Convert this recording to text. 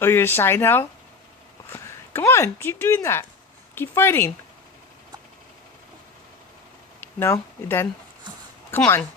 Oh, you're shy now? Come on, keep doing that. Keep fighting. No? You're done? Come on.